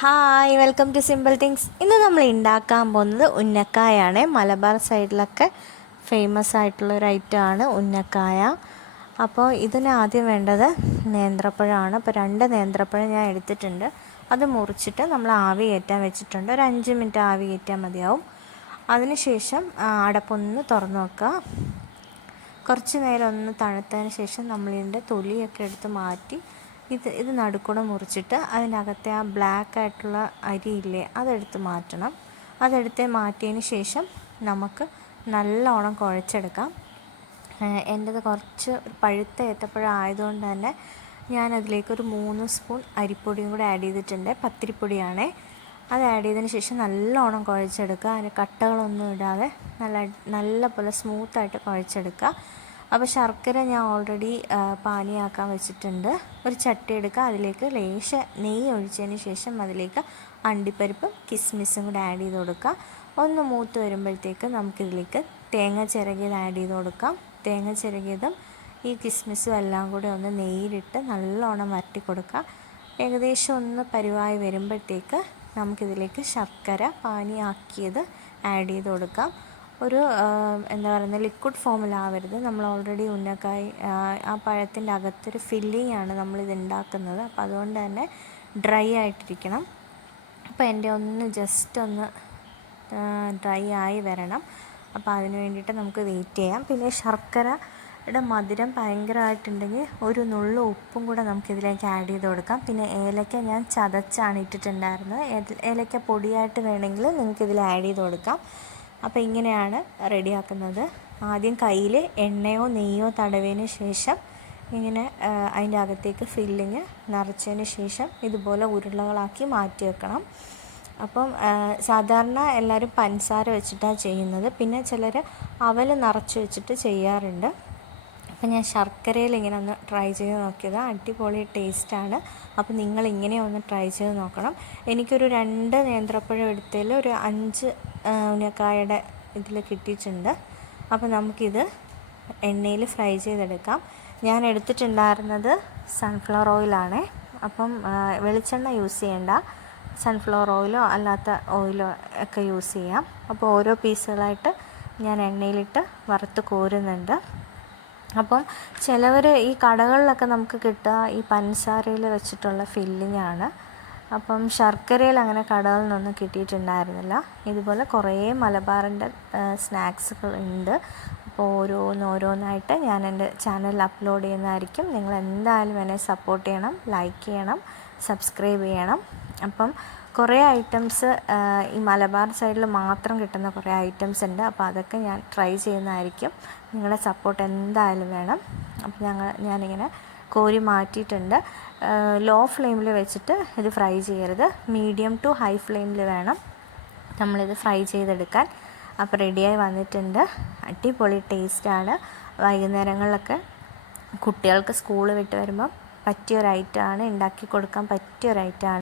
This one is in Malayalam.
Hi, welcome to simple things. ഇന്ന് നമ്മൾ ഉണ്ടാക്കാൻ പോകുന്നത് ഉന്നക്കായാണ്. മലബാർ സൈഡിലൊക്കെ ഫേമസ് ആയിട്ടുള്ളൊരു ഐറ്റമാണ് ഉന്നക്കായ. അപ്പോൾ ഇതിന് ആദ്യം വേണ്ടത് നേന്ത്രപ്പഴമാണ്. അപ്പോൾ 2 നേന്ത്രപ്പഴം ഞാൻ എടുത്തിട്ടുണ്ട്. അത് മുറിച്ചിട്ട് നമ്മൾ ആവി കയറ്റാൻ വെച്ചിട്ടുണ്ട്. ഒരു 5 മിനിറ്റ് ആവി കയറ്റാൻ മതിയാവും. അതിനുശേഷം അടപ്പൊന്ന് തുറന്ന് വെക്കുക. കുറച്ച് നേരം ഒന്ന് തണുത്തതിന് ശേഷം നമ്മളിതിൻ്റെ തൊലിയൊക്കെ എടുത്ത് മാറ്റി ഇത് നടുക്കൂടെ മുറിച്ചിട്ട് അതിനകത്തെ ആ ബ്ലാക്ക് ആയിട്ടുള്ള അരിയില്ലേ അതെടുത്ത് മാറ്റണം. അതെടുത്ത് മാറ്റിയതിന് ശേഷം നമുക്ക് നല്ലോണം കുഴച്ചെടുക്കാം. എൻ്റേത് കുറച്ച് പഴുത്ത ഏത്തപ്പഴം ആയതുകൊണ്ട് തന്നെ ഞാനതിലേക്കൊരു 3 സ്പൂൺ അരിപ്പൊടിയും കൂടെ ആഡ് ചെയ്തിട്ടുണ്ട്. പത്തിരിപ്പൊടിയാണേ. അത് ആഡ് ചെയ്തതിന് ശേഷം നല്ലോണം കുഴച്ചെടുക്കുക. അതിന് കട്ടകളൊന്നും ഇടാതെ നല്ല പോലെ സ്മൂത്തായിട്ട് കുഴച്ചെടുക്കുക. അപ്പോൾ ശർക്കര ഞാൻ ഓൾറെഡി പാനിയാക്കാൻ വെച്ചിട്ടുണ്ട്. ഒരു ചട്ടി എടുക്കുക. അതിലേക്ക് ലേശ നെയ്യ് ഒഴിച്ചതിന് ശേഷം അതിലേക്ക് അണ്ടിപ്പരിപ്പും കിസ്മിസും കൂടെ ആഡ് ചെയ്ത് കൊടുക്കുക. ഒന്ന് മൂത്ത് വരുമ്പോഴത്തേക്ക് നമുക്കിതിലേക്ക് തേങ്ങ ചിരകിയത് ആഡ് ചെയ്ത് കൊടുക്കാം. തേങ്ങ ചിരകിയതും ഈ കിസ്മിസും എല്ലാം കൂടെ ഒന്ന് നെയ്യിലിട്ട് നല്ലോണം വരട്ടി കൊടുക്കുക. ഏകദേശം ഒന്ന് പരുവായി വരുമ്പോഴത്തേക്ക് നമുക്കിതിലേക്ക് ശർക്കര പാനിയാക്കിയത് ആഡ് ചെയ്ത് കൊടുക്കാം. ഒരു എന്താ പറയുന്നത്, ലിക്വിഡ് ഫോമിലാവരുത്. നമ്മൾ ഓൾറെഡി ഉന്നക്കായ് ആ പഴത്തിൻ്റെ അകത്തൊരു ഫില്ലിംഗ് ആണ് നമ്മളിത് ഉണ്ടാക്കുന്നത്. അപ്പോൾ അതുകൊണ്ട് തന്നെ ഡ്രൈ ആയിട്ടിരിക്കണം. അപ്പോൾ എൻ്റെ ഒന്ന് ജസ്റ്റ് ഒന്ന് ഡ്രൈ ആയി വരണം. അപ്പോൾ അതിന് വേണ്ടിയിട്ട് നമുക്ക് വെയിറ്റ് ചെയ്യാം. പിന്നെ ശർക്കരയുടെ മധുരം ഭയങ്കരമായിട്ടുണ്ടെങ്കിൽ ഒരു നുള്ളു ഉപ്പും കൂടെ നമുക്കിതിലേക്ക് ആഡ് ചെയ്ത് കൊടുക്കാം. പിന്നെ ഏലക്ക ഞാൻ ചതച്ചാണ് ഇട്ടിട്ടുണ്ടായിരുന്നത്. ഏലക്ക പൊടിയായിട്ട് വേണമെങ്കിൽ നിങ്ങൾക്കിതിൽ ആഡ് ചെയ്ത് കൊടുക്കാം. അപ്പോൾ ഇങ്ങനെയാണ് റെഡിയാക്കുന്നത്. ആദ്യം കയ്യിൽ എണ്ണയോ നെയ്യോ തടവിയതിന് ശേഷം ഇങ്ങനെ അതിൻ്റെ അകത്തേക്ക് ഫില്ലിങ് നിറച്ചതിന് ശേഷം ഇതുപോലെ ഉരുളകളാക്കി മാറ്റി വെക്കണം. അപ്പം സാധാരണ എല്ലാവരും പഞ്ചസാര വെച്ചിട്ടാണ് ചെയ്യുന്നത്. പിന്നെ ചിലർ അവൽ നിറച്ച് വെച്ചിട്ട് ചെയ്യാറുണ്ട്. അപ്പം ഞാൻ ശർക്കരയിൽ ഇങ്ങനെ ഒന്ന് ട്രൈ ചെയ്ത് നോക്കിയത് അടിപൊളി ടേസ്റ്റാണ്. അപ്പോൾ നിങ്ങളിങ്ങനെ ഒന്ന് ട്രൈ ചെയ്ത് നോക്കണം. എനിക്കൊരു 2 നേന്ത്രപ്പഴം എടുത്തതിൽ ഒരു 5 ഉന്നക്കായയുടെ ഇതിൽ കിട്ടിയിട്ടുണ്ട്. അപ്പോൾ നമുക്കിത് എണ്ണയിൽ ഫ്രൈ ചെയ്തെടുക്കാം. ഞാൻ എടുത്തിട്ടുണ്ടായിരുന്നത് സൺഫ്ലവർ ഓയിലാണേ. അപ്പം വെളിച്ചെണ്ണ യൂസ് ചെയ്യേണ്ട, സൺഫ്ലവർ ഓയിലോ അല്ലാത്ത ഓയിലോ ഒക്കെ യൂസ് ചെയ്യാം. അപ്പോൾ ഓരോ പീസുകളായിട്ട് ഞാൻ എണ്ണയിലിട്ട് വറുത്ത് കോരുന്നുണ്ട്. അപ്പം ചിലവർ ഈ കടകളിലൊക്കെ നമുക്ക് കിട്ടുക ഈ പഞ്ചസാരയിൽ വെച്ചിട്ടുള്ള ഫില്ലിംഗ് ആണ്. അപ്പം ശർക്കരയിൽ അങ്ങനെ കടകളിൽ നിന്നൊന്നും കിട്ടിയിട്ടുണ്ടായിരുന്നില്ല. ഇതുപോലെ കുറേ മലബാറിൻ്റെ സ്നാക്സുകൾ ഉണ്ട്. അപ്പോൾ ഓരോന്നായിട്ട് ഞാൻ എൻ്റെ ചാനലിൽ അപ്ലോഡ് ചെയ്യുന്നതായിരിക്കും. നിങ്ങൾ എന്തായാലും എന്നെ സപ്പോർട്ട് ചെയ്യണം, ലൈക്ക് ചെയ്യണം, സബ്സ്ക്രൈബ് ചെയ്യണം. അപ്പം കുറേ ഐറ്റംസ് ഈ മലബാർ സൈഡിൽ മാത്രം കിട്ടുന്ന കുറേ ഐറ്റംസ് ഉണ്ട്. അപ്പോൾ അതൊക്കെ ഞാൻ ട്രൈ ചെയ്യുന്നതായിരിക്കും. നിങ്ങളുടെ സപ്പോർട്ട് എന്തായാലും വേണം. അപ്പോൾ ഞാനിങ്ങനെ കോരി മാറ്റിയിട്ടുണ്ട്. ലോ ഫ്ലെയിമിൽ വെച്ചിട്ട് ഇത് ഫ്രൈ ചെയ്യരുത്. മീഡിയം ടു ഹൈ ഫ്ലെയിമിൽ വേണം നമ്മളിത് ഫ്രൈ ചെയ്തെടുക്കാൻ. അപ്പോൾ റെഡിയായി വന്നിട്ടുണ്ട്. അടിപൊളി ടേസ്റ്റാണ്. വൈകുന്നേരങ്ങളിലൊക്കെ കുട്ടികൾക്ക് സ്കൂൾ വിട്ട് വരുമ്പം പറ്റിയൊരു ഐറ്റമാണ്, ഉണ്ടാക്കി കൊടുക്കാൻ പറ്റിയൊരു ഐറ്റമാണ്.